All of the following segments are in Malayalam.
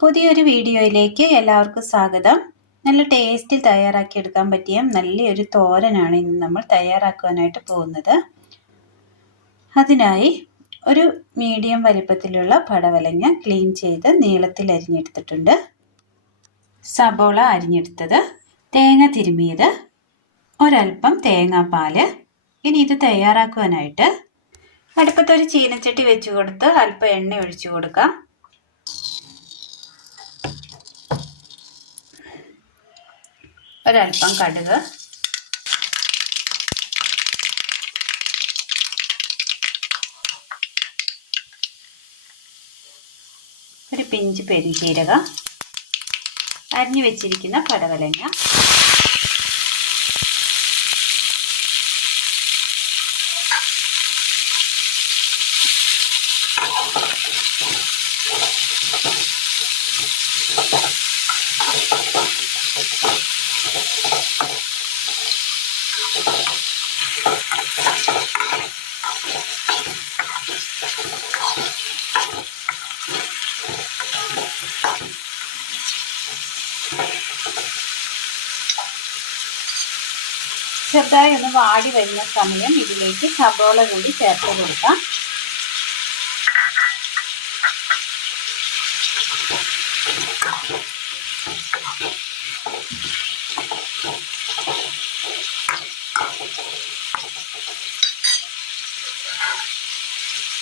പുതിയൊരു വീഡിയോയിലേക്ക് എല്ലാവർക്കും സ്വാഗതം. നല്ല ടേസ്റ്റിൽ തയ്യാറാക്കിയെടുക്കാൻ പറ്റിയ നല്ലൊരു തോരനാണ് ഇന്ന് നമ്മൾ തയ്യാറാക്കുവാനായിട്ട് പോകുന്നത്. അതിനായി ഒരു മീഡിയം വലിപ്പത്തിലുള്ള പടവലങ്ങ ക്ലീൻ ചെയ്ത് നീളത്തിൽ അരിഞ്ഞെടുത്തിട്ടുണ്ട്. സബോള അരിഞ്ഞെടുത്തത് തേങ്ങ തിരുമിയത് ഒരൽപ്പം തേങ്ങാപ്പാൽ ഇനി ഇത് തയ്യാറാക്കുവാനായിട്ട് അടുപ്പത്തൊരു ചീനച്ചട്ടി വെച്ച് കൊടുത്ത് അല്പം എണ്ണ ഒഴിച്ചു കൊടുക്കാം. ഒരൽപ്പം കടുക്. ഒരു പിഞ്ച് പെരിജീരകം. അരിഞ്ഞു വെച്ചിരിക്കുന്ന പടവലങ്ങ. ചെറുതായി ഒന്ന് വാടി വരുന്ന സമയം ഇതിലേക്ക് സബോള കൂടി ചേർത്ത് കൊടുക്കാം.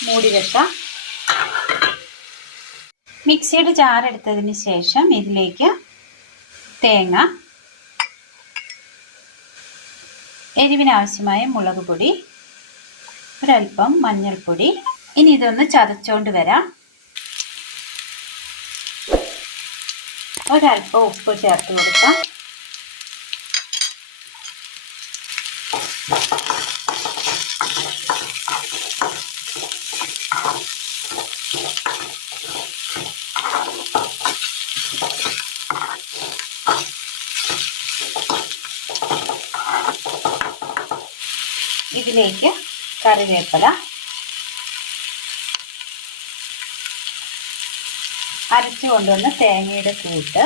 മൂടി വെക്കാം. മിക്സിയുടെ ചാറെടുത്തതിന് ശേഷം ഇതിലേക്ക് തേങ്ങ എരിവിനാവശ്യമായ മുളക് പൊടി ഒരൽപ്പം മഞ്ഞൾപ്പൊടി. ഇനി ഇതൊന്ന് ചതച്ചോണ്ട് വരാം. ഒരൽപ്പം ഉപ്പ് ചേർത്ത് കൊടുക്കാം. ഇതിലേക്ക് കറിവേപ്പില അരച്ചു കൊണ്ടുവന്ന തേങ്ങയുടെ കൂട്ട്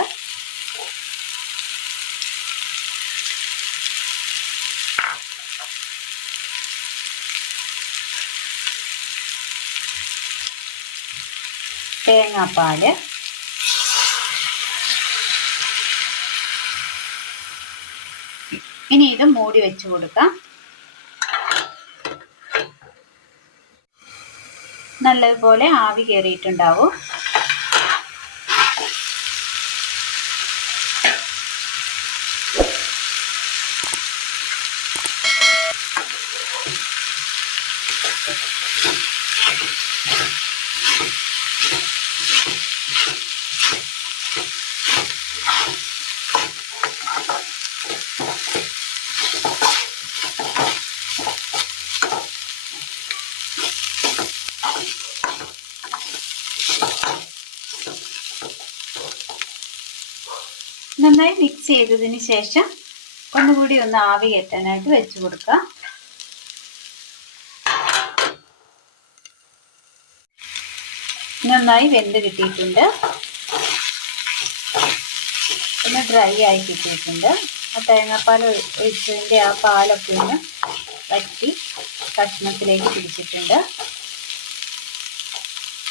തേങ്ങാപ്പാൽ. ഇനി ഇത് മൂടി വെച്ച് കൊടുക്കാം. നല്ലതുപോലെ ആവി കയറിയിട്ടുണ്ടാവും നന്നായി മിക്സ് ചെയ്തതിന് ശേഷം ഒന്നുകൂടി ഒന്ന് ആവി കയറ്റാനായിട്ട് വെച്ച് കൊടുക്കുക. നന്നായി വെന്ത് കിട്ടിയിട്ടുണ്ട്. ഒന്ന് ഡ്രൈ ആയി കിട്ടിയിട്ടുണ്ട്. ആ തേങ്ങാപ്പാൽ ഒഴിച്ചതിന്റെ ആ പാലൊക്കെ ഒന്ന് വറ്റി കഷ്ണത്തിലേക്ക് പിടിച്ചിട്ടുണ്ട്.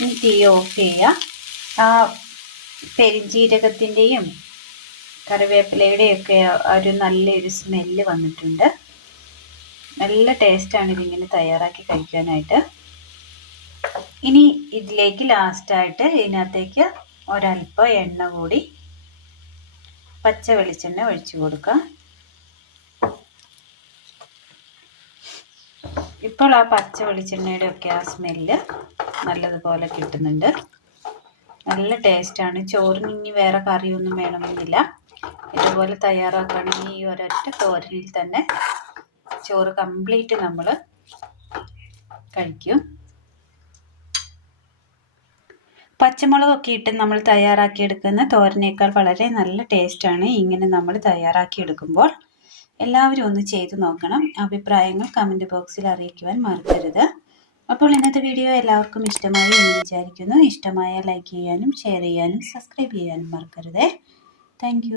ഇനി തീ ഓഫ് ചെയ്യുക. ആ പെരിഞ്ജീരകത്തിന്റെയും കറിവേപ്പിലയുടെയൊക്കെ ഒരു നല്ലൊരു സ്മെല്ല് വന്നിട്ടുണ്ട്. നല്ല ടേസ്റ്റാണ് ഇതിങ്ങനെ തയ്യാറാക്കി കഴിക്കാനായിട്ട്. ഇനി ഇതിലേക്ക് ലാസ്റ്റായിട്ട് ഇതിനകത്തേക്ക് ഒരല്പം എണ്ണ കൂടി പച്ച വെളിച്ചെണ്ണ ഒഴിച്ചു കൊടുക്കാം ഇപ്പോൾ ആ പച്ച വെളിച്ചെണ്ണയുടെ ഒക്കെ ആ സ്മെല്ല് നല്ലതുപോലെ കിട്ടുന്നുണ്ട്. നല്ല ടേസ്റ്റാണ് ചോറിന് ഇനി വേറെ കറിയൊന്നും വേണമെന്നില്ല. ഇതുപോലെ തയ്യാറാക്കുകയാണെങ്കിൽ ഈ ഒരൊറ്റ തോരനിൽ തന്നെ ചോറ് കംപ്ലീറ്റ് നമ്മൾ കഴിക്കും. പച്ചമുളകൊക്കെ ഇട്ട് നമ്മൾ തയ്യാറാക്കിയെടുക്കുന്ന തോരനേക്കാൾ വളരെ നല്ല ടേസ്റ്റാണ് ഇങ്ങനെ നമ്മൾ തയ്യാറാക്കിയെടുക്കുമ്പോൾ. എല്ലാവരും ഒന്ന് ചെയ്തു നോക്കണം. അഭിപ്രായങ്ങൾ കമന്റ് ബോക്സിൽ അറിയിക്കുവാൻ മറക്കരുത്. അപ്പോൾ ഇന്നത്തെ വീഡിയോ എല്ലാവർക്കും ഇഷ്ടമായി എന്ന് വിചാരിക്കുന്നു. ഇഷ്ടമായ ലൈക്ക് ചെയ്യാനും ഷെയർ ചെയ്യാനും സബ്സ്ക്രൈബ് ചെയ്യാനും മറക്കരുതേ. താങ്ക്